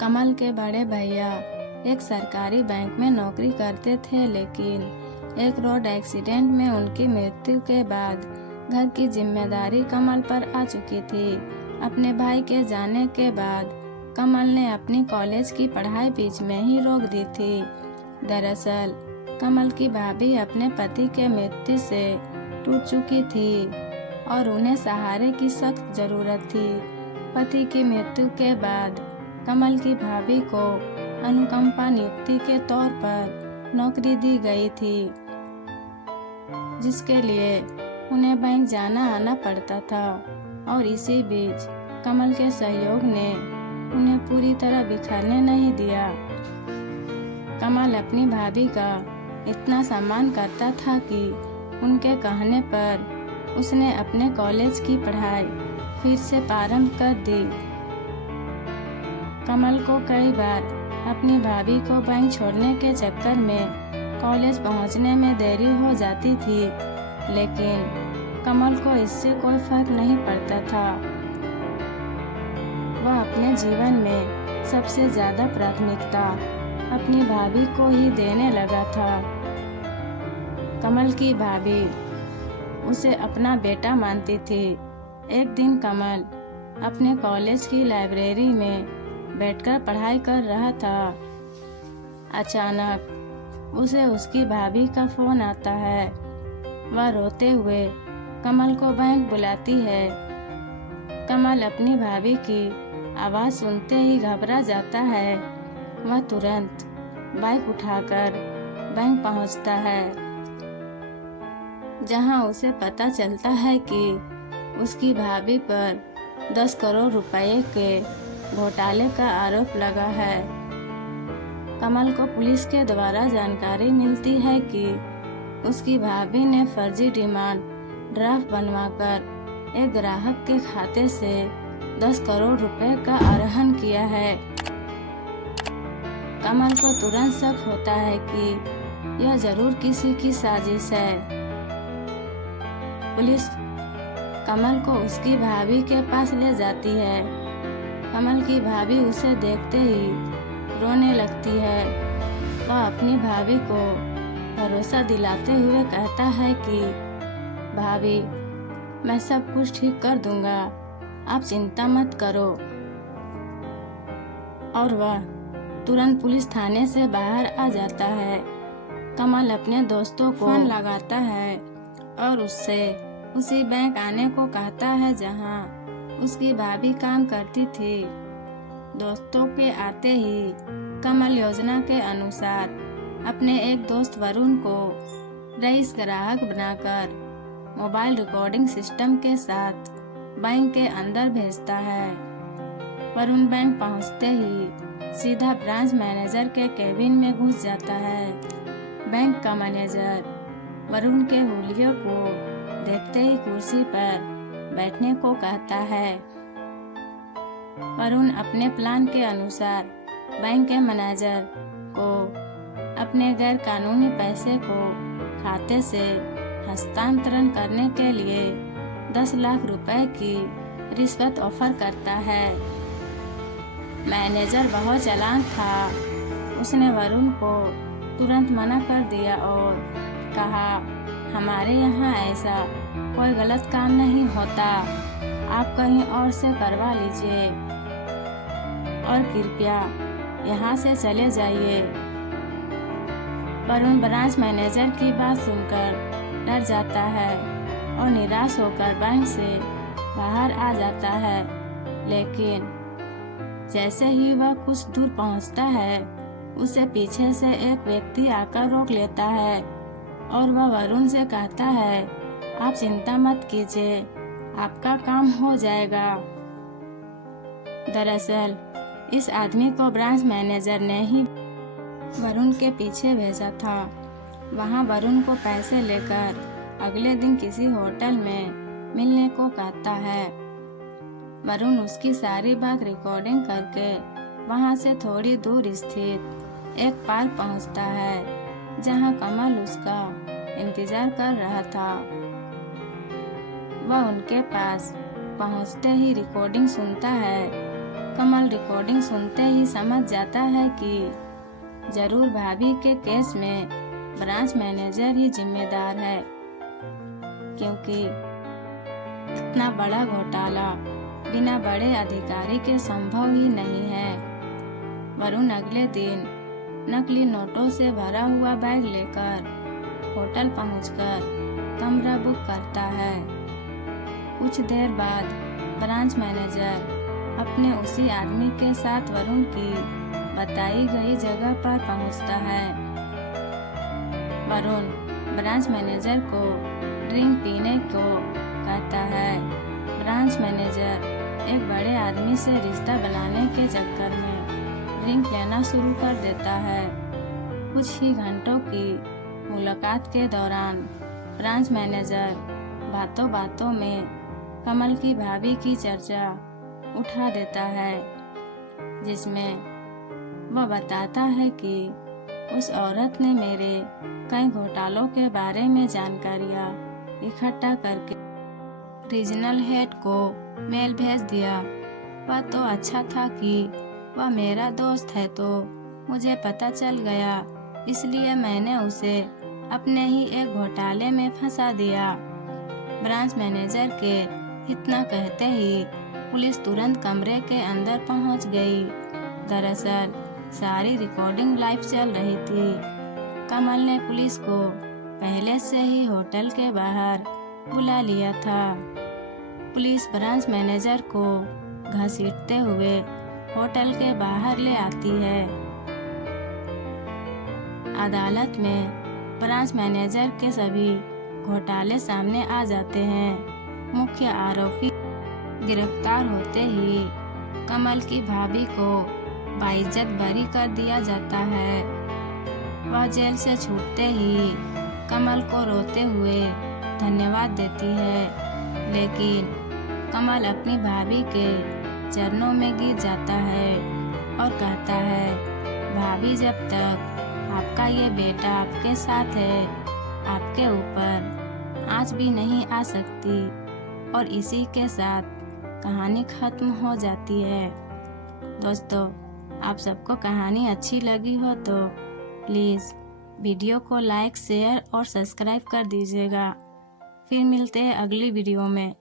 कमल के बड़े भैया एक सरकारी बैंक में नौकरी करते थे, लेकिन एक रोड एक्सीडेंट में उनकी मृत्यु के बाद घर की जिम्मेदारी कमल पर आ चुकी थी। अपने भाई के जाने के बाद कमल ने अपनी कॉलेज की पढ़ाई बीच में ही रोक दी थी। दरअसल कमल की भाभी अपने पति के मृत्यु से टूट चुकी थी और उन्हें सहारे की सख्त जरूरत थी। पति की मृत्यु के बाद कमल की भाभी को अनुकंपा नियुक्ति के तौर पर नौकरी दी गई थी, जिसके लिए उन्हें बैंक जाना आना पड़ता था। और इसी बीच कमल के सहयोग ने उन्हें पूरी तरह बिखरने नहीं दिया। कमल अपनी भाभी का इतना सम्मान करता था कि उनके कहने पर उसने अपने कॉलेज की पढ़ाई फिर से प्रारंभ कर दी। कमल को कई बार अपनी भाभी को बैंक छोड़ने के चक्कर में कॉलेज पहुंचने में देरी हो जाती थी, लेकिन कमल को इससे कोई फर्क नहीं पड़ता था। वह अपने जीवन में सबसे ज्यादा प्राथमिकता अपनी भाभी को ही देने लगा था। कमल की भाभी उसे अपना बेटा मानती थी। एक दिन कमल अपने कॉलेज की लाइब्रेरी में बैठकर पढ़ाई कर रहा था। अचानक उसे उसकी भाभी का फोन आता है। वह रोते हुए कमल को बैंक बुलाती है। कमल अपनी भाभी की आवाज़ सुनते ही घबरा जाता है। वह तुरंत बाइक उठाकर बैंक पहुंचता है, जहां उसे पता चलता है कि उसकी भाभी पर 10 करोड़ रुपए के घोटाले का आरोप लगा है। कमल को पुलिस के द्वारा जानकारी मिलती है कि उसकी भाभी ने फर्जी डिमांड ड्राफ्ट बनवाकर एक ग्राहक के खाते से 10 करोड़ रुपए का आहरण किया है। कमल को तुरंत शक होता है कि यह जरूर किसी की साजिश है। पुलिस कमल को उसकी भाभी के पास ले जाती है। कमल की भाभी उसे देखते ही रोने लगती है। वह अपनी भाभी को भरोसा दिलाते हुए कहता है कि भाभी, मैं सब कुछ ठीक कर दूंगा, आप चिंता मत करो। और वह तुरंत पुलिस थाने से बाहर आ जाता है। कमल अपने दोस्तों को फोन लगाता है और उससे उसी बैंक आने को कहता है जहां उसकी भाभी काम करती थी। दोस्तों के आते ही कमल योजना के अनुसार अपने एक दोस्त वरुण को रईस ग्राहक बनाकर मोबाइल रिकॉर्डिंग सिस्टम के साथ बैंक के अंदर भेजता है। वरुण बैंक पहुंचते ही सीधा ब्रांच मैनेजर के केबिन में घुस जाता है। बैंक का मैनेजर वरुण के हुलिये को देखते ही कुर्सी पर बैठने को कहता है। वरुण अपने प्लान के अनुसार बैंक के मैनेजर को अपने गैर कानूनी पैसे को खाते से हस्तांतरण करने के लिए 10 लाख रुपए की रिश्वत ऑफर करता है। मैनेजर बहुत चालाक था। उसने वरुण को तुरंत मना कर दिया और कहा, हमारे यहाँ ऐसा कोई गलत काम नहीं होता, आप कहीं और से करवा लीजिए और कृपया यहाँ से चले जाइए। वरुण ब्रांच मैनेजर की बात सुनकर डर जाता है और निराश होकर बैंक से बाहर आ जाता है। लेकिन जैसे ही वह कुछ दूर पहुँचता है, उसे पीछे से एक व्यक्ति आकर रोक लेता है और वह वरुण से कहता है, आप चिंता मत कीजिए, आपका काम हो जाएगा। दरअसल इस आदमी को ब्रांच मैनेजर ने ही वरुण के पीछे भेजा था। वहां वरुण को पैसे लेकर अगले दिन किसी होटल में मिलने को कहता है। वरुण उसकी सारी बात रिकॉर्डिंग करके वहां से थोड़ी दूर स्थित एक पार्क पहुंचता है, जहां कमल उसका इंतजार कर रहा था। वह उनके पास पहुंचते ही रिकॉर्डिंग सुनता है कमल रिकॉर्डिंग सुनते ही समझ जाता है कि जरूर भाभी के केस में ब्रांच मैनेजर ही जिम्मेदार है, क्योंकि इतना बड़ा घोटाला बिना बड़े अधिकारी के संभव ही नहीं है। वरुण अगले दिन नकली नोटों से भरा हुआ बैग लेकर होटल पहुंचकर कमरा बुक करता है। कुछ देर बाद ब्रांच मैनेजर अपने उसी आदमी के साथ वरुण की बताई गई जगह पर पहुंचता है। वरुण ब्रांच मैनेजर को ड्रिंक पीने को कहता है। ब्रांच मैनेजर एक बड़े आदमी से रिश्ता बनाने के चक्कर में ड्रिंक लेना शुरू कर देता है। कुछ ही घंटों की मुलाकात के दौरान ब्रांच मैनेजर बातों बातों में कमल की भाभी की चर्चा उठा देता है, जिसमें वह बताता है कि उस औरत ने मेरे कई घोटालों के बारे में जानकारियाँ इकट्ठा करके रीजनल हेड को मेल भेज दिया। वह तो अच्छा था कि वह मेरा दोस्त है, तो मुझे पता चल गया, इसलिए मैंने उसे अपने ही एक घोटाले में फंसा दिया। ब्रांच मैनेजर के इतना कहते ही पुलिस तुरंत कमरे के अंदर पहुंच गई। दरअसल सारी रिकॉर्डिंग लाइव चल रही थी। कमल ने पुलिस को पहले से ही होटल के बाहर बुला लिया था। पुलिस ब्रांच मैनेजर को घसीटते हुए होटल के बाहर ले आती है। अदालत में ब्रांच मैनेजर के सभी घोटाले सामने आ जाते हैं। मुख्य आरोपी गिरफ्तार होते ही कमल की भाभी को बाइज्जत बरी कर दिया जाता है। वह जेल से छूटते ही कमल को रोते हुए धन्यवाद देती है, लेकिन कमल अपनी भाभी के चरणों में गिर जाता है और कहता है, भाभी, जब तक आपका ये बेटा आपके साथ है, आपके ऊपर आँच भी नहीं आ सकती। और इसी के साथ कहानी खत्म हो जाती है। दोस्तों, आप सबको कहानी अच्छी लगी हो तो प्लीज़ वीडियो को लाइक, शेयर और सब्सक्राइब कर दीजिएगा। फिर मिलते हैं अगली वीडियो में।